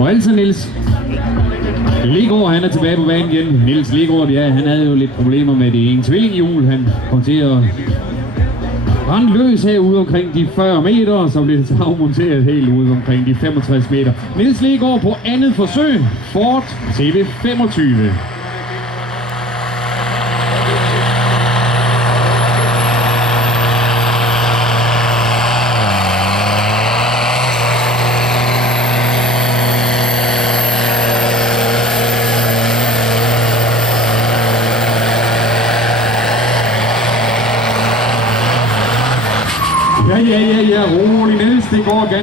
Og altså Niels Legaard, han er tilbage på banen igen. Niels Legaard, ja, han havde jo lidt problemer med det ene tvillinghjul. Han kom til at rende løs herude omkring de 40 meter, og så blev det afmonteret helt ude omkring de 65 meter. Niels Legaard på andet forsøg. Ford TV25. Ja, rolig Niels, det går